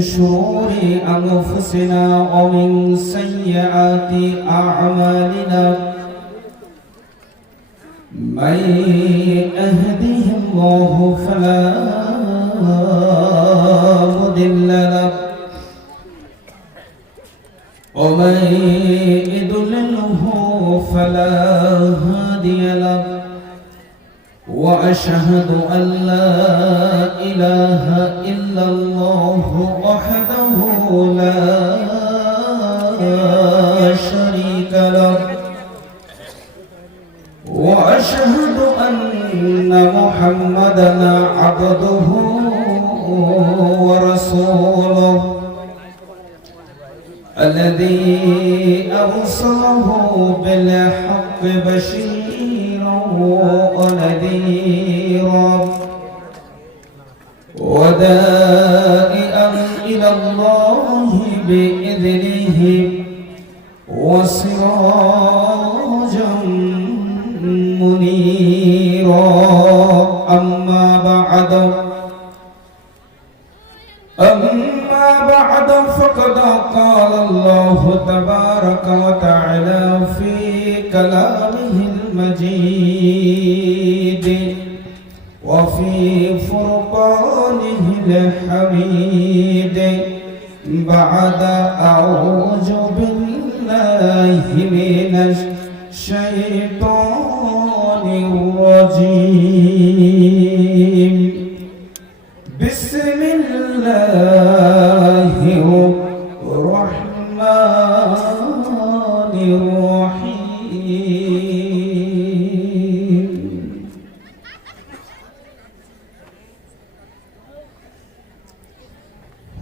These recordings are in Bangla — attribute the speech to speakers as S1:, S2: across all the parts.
S1: شرور أنفسنا ومن سيئات أعمالنا من يهده الله فلا مضل له ومن يضلله فلا هادي له وأشهد أن لا ونذيرا ودائئا إلى الله بإذنه وسراجا منيرا. أما بعد أما بعد فقد قال الله تبارك وتعالى في كلامه المجيد وفي فرقانه الحميد بعد أعوذ بالله من الشيطان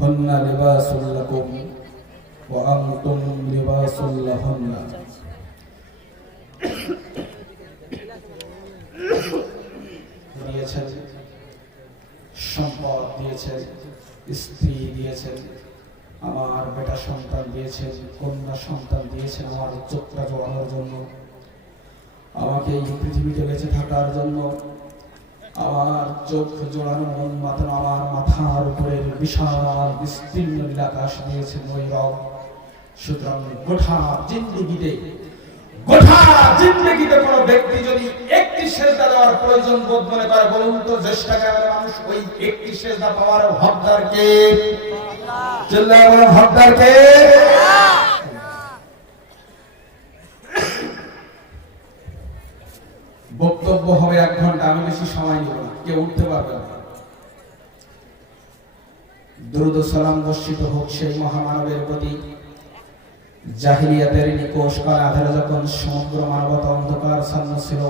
S1: هن لباس لكم وأنتم لباس لهن দিয়েছেন সম্পদ দিয়েছেন স্ত্রী দিয়েছেন আমার বেটা সন্তান দিয়েছেন কন্যা সন্তান দিয়েছেন আমার চোখটা জোয়ানোর জন্য আমাকে এই পৃথিবীতে বেঁচে থাকার জন্য আমার চোখ জোড়ানো মন মাথানো আমার মাথার উপরের বিশাল বিস্তীর্ণ নীলাকাশ দিয়েছেন ওই রব সুতরাং গোঠা জিন্দিগিতে গোঠা জিন্দিগিতে কোনো ব্যক্তি যদি একটি সেজদা দেওয়ার প্রয়োজন বোধ মনে করে বলুন তো চেষ্টা করে মানুষ ওই একটি সেজদা পাওয়ার হকদার কে? চিল্লায় বলো হকদার কে? বক্তব্য হবে এক ঘণ্টা, আমি বেশি সময় নিব না, কেউ উঠতে পারবে না। দ্রুত সালাম বর্ষিত হোক সেই মহামানবের প্রতি। জাহিলিয়াতের নিকোষ কাল আধারে যখন সমগ্র মানবতা অন্ধকার ছন্ন ছিল,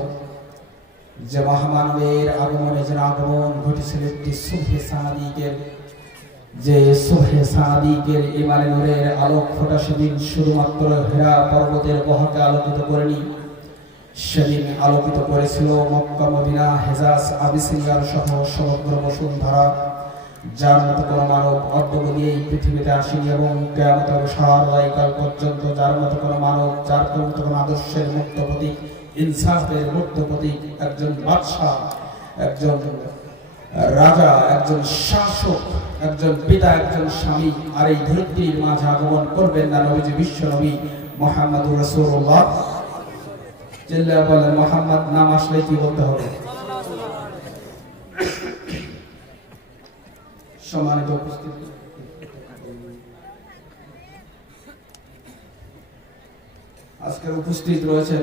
S1: যে মহামানবের আগমনে যেন আগমন ঘটেছিল একটি সুহে সাদিকের, যে সুহে সাদিকের ইমানে নূরের আলোক ফোটা সেদিন শুধুমাত্র হেরা পর্বতের বহাকে আলোকিত করেনি সেদিন আলোকিত করেছিল মক্কা, মদিনা, হেজাজ, আবিসিঙ্গার সহ সমগ্র বসুন্ধরা। যার মতো কোন মানব অদ্যবধি এই পৃথিবীতে আসেনি এবং কেয়ামতের সারাইকাল পর্যন্ত যার মতো কোন মানব, যার মতো কোন আদর্শের মুক্ত প্রতীক, ইনসাফের মুক্ত প্রতীক, একজন বাদশাহ, একজন রাজা, একজন শাসক, একজন পিতা, একজন স্বামী, আর এই ধরিত্রীর মাঝে আগমন করবেন না নবীজি, বিশ্ব নবী মোহাম্মদুর রসুল্লাহ চিল্লা বলেন মোহাম্মদ, নাম আসলে কি বলতে হবে? সম্মানিত উপস্থিতি। আজকের উপস্থিত রয়েছেন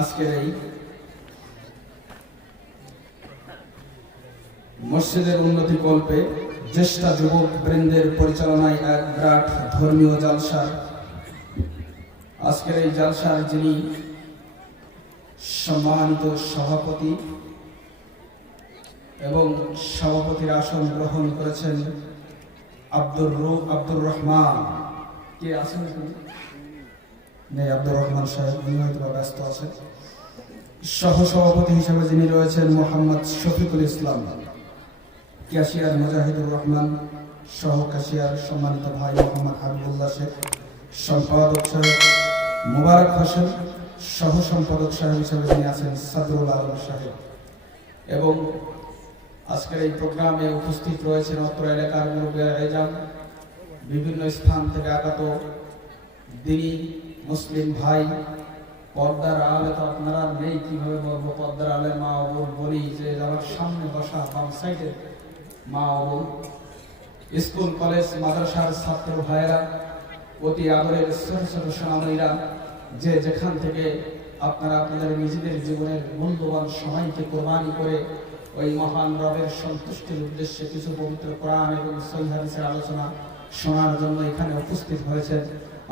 S1: আজকের এই মসজিদের উন্নতি কল্পে জ্যেষ্ঠা যুবক বৃন্দের পরিচালনায় এক বিরাট ধর্মীয় জালসার আজকের এই জালসার যিনি সম্মানিত সভাপতি এবং সভাপতির আসন গ্রহণ করেছেন আব্দুর আব্দুর রহমান। কে আছেন? নেই, আব্দুর রহমান সাহেব, উনি হয়তো ব্যস্ত আছেন। সহ সভাপতি হিসেবে যিনি রয়েছেন মোহাম্মদ শফিকুল ইসলাম। ক্যাশিয়ার মুজাহিদুর রহমান সহ ক্যাশিয়ার সম্মানিত ভাই মোহাম্মদ হাবিবুল্লাহ শেখ, সম্পাদক সাহেব মুবারক হোসেন সহ সম্পাদক সাহেব হিসেবে যিনি আছেন সাদরুল আলম সাহেব। এবং আজকের এই প্রোগ্রামে উপস্থিত রয়েছেন অত্র এলাকার মুরব্বীর আয়োজন বিভিন্ন স্থান থেকে আগত দিনী মুসলিম ভাই, পর্দার আলে তো আপনারা নেই, কীভাবে বলব? পর্দার আলে মা বলি যে আমার সামনে বসা বাম সাইডে মা ও বোন, স্কুল, কলেজ, মাদ্রাসার ছাত্র ভাইয়েরা, অতি আদরের ছোট ছোট সোনামণিরা, যে যেখান থেকে আপনারা আপনাদের নিজেদের জীবনের মূল্যবান সময়কে কোরবানি করে ওই মহান রবের সন্তুষ্টির উদ্দেশ্যে কিছু পবিত্র কোরআন এবং সহিহ আলোচনা শোনার জন্য এখানে উপস্থিত হয়েছেন।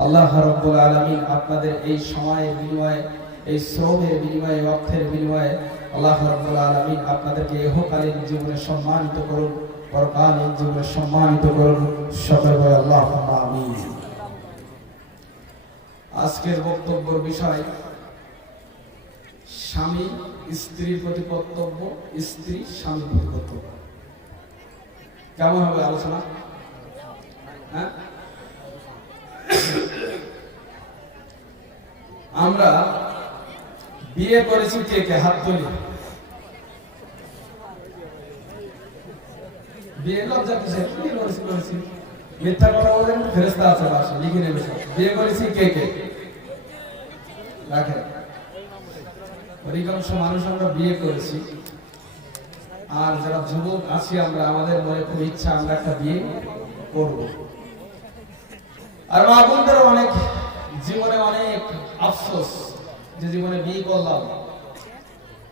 S1: আল্লাহ রব্বুল আলমিন আপনাদের এই সময়ের বিনিময়ে এই শ্রমের বিনিময়ে, অর্থের বিনিময়ে আল্লাহ রব্বুল আলমিন আপনাদেরকে এহকালীন জীবনে সম্মানিত করুন, পরকালীন জীবনে সম্মানিত করুন। সকল বলে আল্লাহ আমিন। আজকের বক্তব্যের বিষয়, স্বামী স্ত্রীর প্রতি কর্তব্য, স্ত্রী স্বামীর প্রতি কর্তব্য। কেমন হবে আলোচনা? হ্যাঁ? আমরা বিয়ে করেছি কে কে? হাত তুলি। বিয়ে লজ্জা করেছি করেছি? মিথ্যা কথা বলেন ফেরেস্তা আছে লিখে নেবে বিয়ে করেছি কে কে? রাখেন। অধিকাংশ মানুষ আমরা বিয়ে করেছি। আর যারা যুবক আছি আমরা, আমাদের মনে খুব ইচ্ছা আমরা একটা বিয়ে করব। আর মা অনেক জীবনে অনেক আফসোস। যে জীবনে বিয়ে করলাম,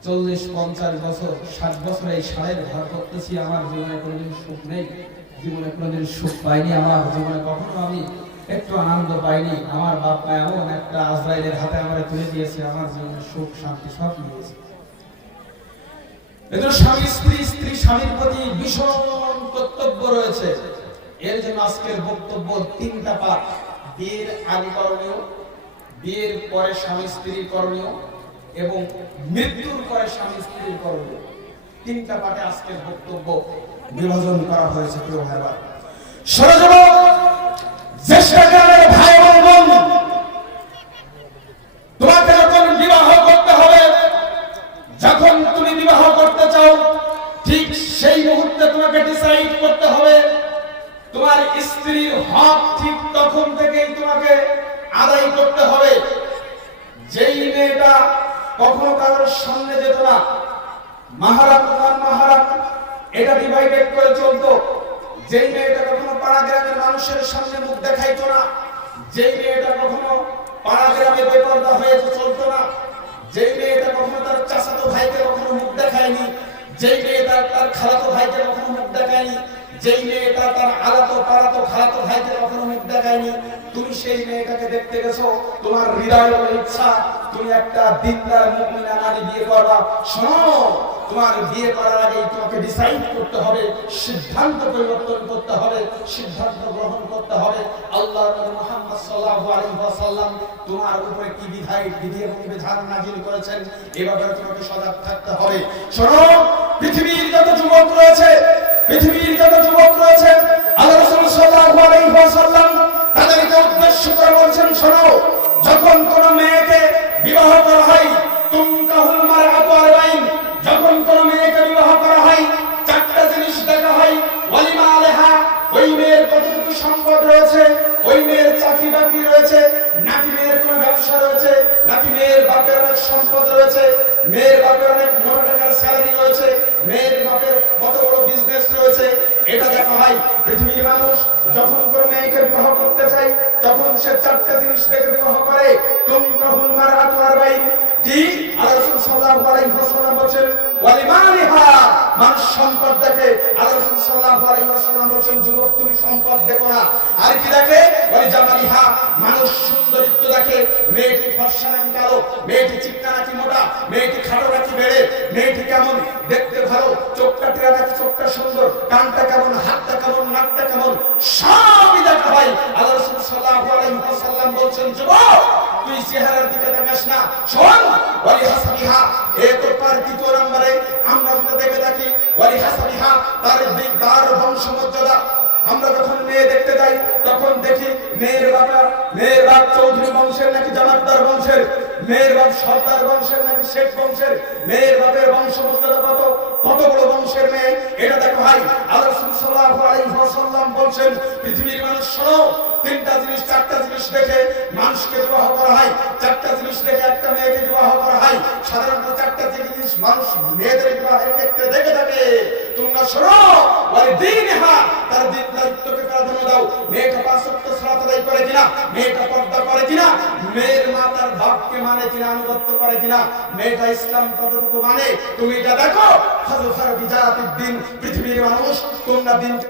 S1: চল্লিশ, পঞ্চাশ বছর, ষাট বছর এই সাড়ের ঘর করতেছি, আমার জীবনে কোনোদিন সুখ নেই, জীবনে কোনোদিন সুখ পাইনি, আমার জীবনে কখনো আমি একটু আনন্দ পাইনি, আমার বাপ মা এমন একটা আজরাইলের হাতে আমার তুলে দিয়েছে, আমার জীবনে সুখ, শান্তি সব নিয়েছে এজন্য স্বামী, স্ত্রী স্ত্রী, স্বামীর প্রতি ভীষণ কর্তব্য রয়েছে। এর জন্য আজকের বক্তব্য তিনটা পাঠ। বিয়ের আগে করণীয় বিয়ের পরে স্বামী স্ত্রীর করণীয় এবং মৃত্যুর পরে স্বামী স্ত্রীর করণীয়। তিনটা পাঠে আজকের বক্তব্য বিভাজন করা হয়েছে, প্রিয় ভাই এবং তোমাকে যখন বিবাহ করতে হবে, যখন তুমি বিবাহ করতে চাও, ঠিক সেই মুহূর্তে তোমাকে ডিসাইড করতে হবে। তোমার স্ত্রীর হক ঠিক তখন থেকেই তোমাকে আদায় করতে হবে। যেই মেয়েটা কখনো কারোর সামনে যেত না, মাহারাম নন মাহারাম, এটা ডিভাইডেড করে চলতো। যেই মেয়েটা কখনো পাড়া গ্রামের মানুষের সামনে মুখ দেখাইতো না, যেই মেয়েটা কখনো পাড়া গ্রামে বেপর্দা হয়ে চলতো না, যেই মেয়েটা কখনো তার চাচাতো ভাইকে কখনো মুখ দেখায়নি, যেই মেয়েটা তার খালাতো ভাইকে কখনো মুখ দেখায়নি যেই মেয়েটা তার আলাতো পাড়াতো খালাতো ভাইকে কখনো মুখ দেখায়নি, তুমি সেই মেয়েটাকে দেখতে গেছো, তোমার হৃদয়ের ইচ্ছা, তুমি একটা দিনদার মুমিনা নারী বিয়ে করবা। শোনো, তোমার বিয়ে করার আগেই তোমাকে ডিসাইড করতে হবে, সিদ্ধান্ত পরিবর্তন করতে হবে, সিদ্ধান্ত গ্রহণ করতে হবে। আল্লাহ মুহাম্মদ সাল্লাল্লাহু আলাইহি ওয়াসাল্লাম তোমার উপরে কি বিধায় বিধি এবং বিধান নাজিল করেছেন, এ ব্যাপারে তোমাকে সজাগ থাকতে হবে। শোনো, পৃথিবীর যত যুবক রয়েছে পৃথিবীর যত যুবক রয়েছে, আল্লাহ রাসূল আলাইহি ওয়াসাল্লাম তাদেরকে উদ্দেশ্য করে বলছেন, শোনো, যখন কোন মেয়েকে বিবাহ করা হয়, তুমকাহুল মারআতু আরবাইন, যখন কোন মেয়েকে বিবাহ করা হয়, চারটা জিনিস দেখা হয়, ওয়ালিমা আলেহা, ওই মেয়ের কতটুকু সম্পদ রয়েছে, ওই মেয়ের চাকরি বাকরি রয়েছে, নাকি মেয়ের কোনো ব্যবসা রয়েছে, নাকি মেয়ের বাপের অনেক সম্পদ রয়েছে, মেয়ের বাপের অনেক মোটা টাকার স্যালারি রয়েছে, মেয়ের বাপের কত বড় বিজনেস রয়েছে এটা দেখা হয়, পৃথিবীর মানুষ যখন কোনো মেয়েকে বিবাহ করতে চায়, তখন সে চারটা জিনিস দেখে বিবাহ করে। তুমকাহুল মারআতু আরবাইন। কি? আলাইহি ওয়াসাল্লাম বলেন সম্পদ দেখে। আলাইহি ওয়াসাল্লাম বলেন যুবক, তুমি সম্পদ দেখো না। আর কি দেখে? ওয়ালি জামালিহা মানুষ সুন্দরিত্ব দেখে। মেয়েটি ফর্সা নাকি কালো? মেয়েটি চিকনা নাকি মোটা? মেয়েটি খাটো নাকি বেড়ে? মেয়েটি কেমন? দেখতে ভালো? কানটা কেমন, হাতটা কেমন, নাকটা কেমন, সবই দেখা হয়। আল্লাহ রাসূল সাল্লাল্লাহু আলাইহি ওয়াসাল্লাম বলছেন, যুবক, তুই চেহারার দিকে তাকাস না। শোন ওয়ালি হাসাবিহা এই তো পার দ্বিতীয় নম্বরে। আমরা যেটা দেখে থাকি ওয়ালি হাসাবিহা তার তার বংশমর্যাদা। আমরা যখন মেয়ে দেখতে যাই, তখন দেখি মেয়ের বাবা, মেয়ের বাপ চৌধুরী বংশের নাকি জামাতদার বংশের, মেয়ের বাপ সর্দার বংশের নাকি শেখ বংশের, মেয়ের বাপের বলছেন, পৃথিবীর মানুষ, শোনো, তিনটা জিনিস, চারটা জিনিস দেখে মানুষকে বিবাহ করা হয়। চারটা জিনিস দেখে একটা মেয়েকে বিবাহ করা হয়। সাধারণত চারটা জিনিস মানুষ মেয়েদের বিবাহের ক্ষেত্রে দেখে থাকে। তোমরা শোনো দিন হা তার দিন দায়িত্বকে প্রাধান্য দাও। মেয়েটা করে কিনা? মেয়েটা পর্দা করে কিনা? মেয়ের মা তার মানে কিনা, আনুগত্য করে কিনা? মেয়েটা ইসলাম কতটুকু মানে? তুমি এটা দেখো। হাজফার বিজাতির দিন, পৃথিবীর মানুষ, তোমরা দিন